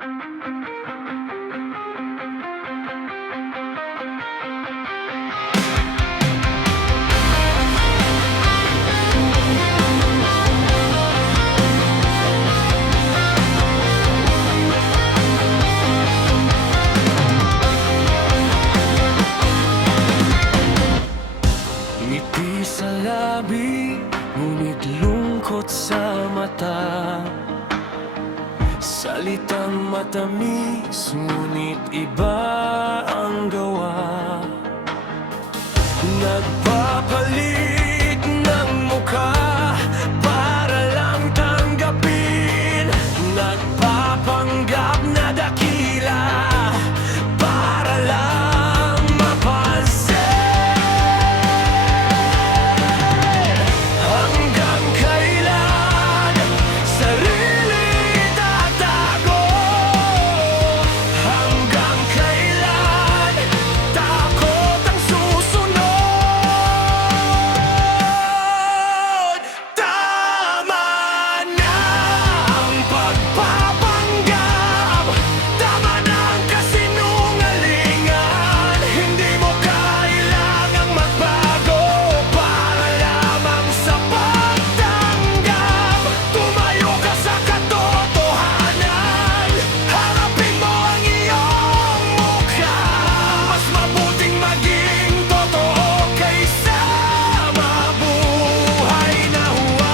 Ngiti sa labi, ngunit lungkot sa mata. Salitang matamis, ngunit iba ang gawa. Nagpapalit ng mukha para lang tanggapin. Nagpapanggap na dakila para lang mapansin. Hanggang kailan sarili tatago? Hanggang kailan takot ang susunod? Tama na ang pagpapanggap, tama na ang kasinungalingan. Hindi mo kailangang magbago para lamang sa pagtanggap. Tumayo ka sa katotohanan, harapin mo ang iyong mukha. Mas mabuting maging totoo kaysa mabuhay na huwad.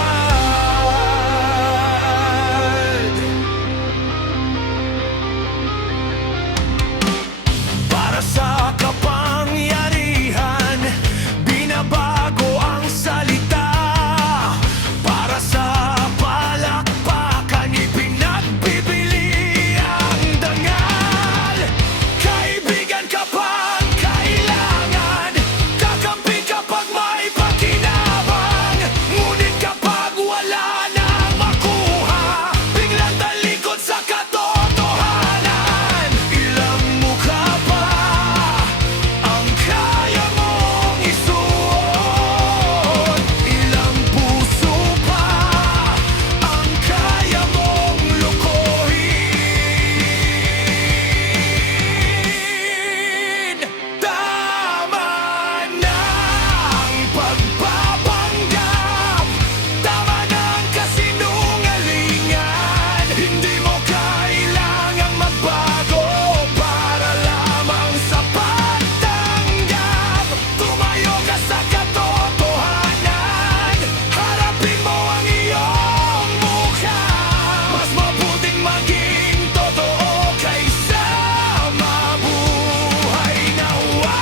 Para sa kapangyarihan, binabago ang salita. Para sa palakpakan, ipinagbibili ang dangal. Kaibigan kapag kailangan, kakampi kapag may pakinabang. Ngunit kapag wala nang makuha, biglang talikod sa katotohanan. Ilang mukha pa ang kaya mong isuot? Ilang puso pa ang kaya mong lukuhin? Tama na ang pagpapanggap, tama na ang kasinungalingan. Hindi mo kailangang magbago para lamang sa pagtanggap. Tumayo ka sa katotohanan, harapin mo ang iyong mukha. Mas mabuting maging totoo kaysa mabuhay na huwad.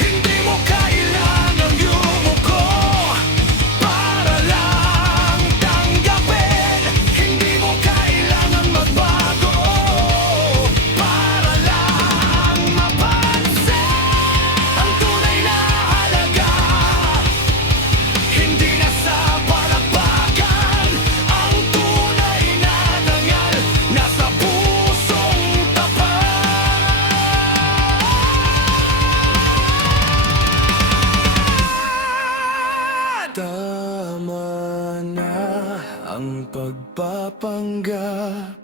Hindi mo kailangang yumuko para lang tanggapin. Hindi mo kailangang magbago para lang mapansin. Ang tunay na halaga, hindi na sa palakpakan. Ang tunay na dangal, nasa pusong tapat. Tama na ang pagpapanggap,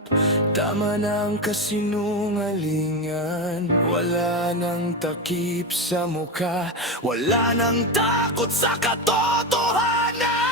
tama na ang kasinungalingan. Wala nang takip sa mukha, wala nang takot sa katotohanan.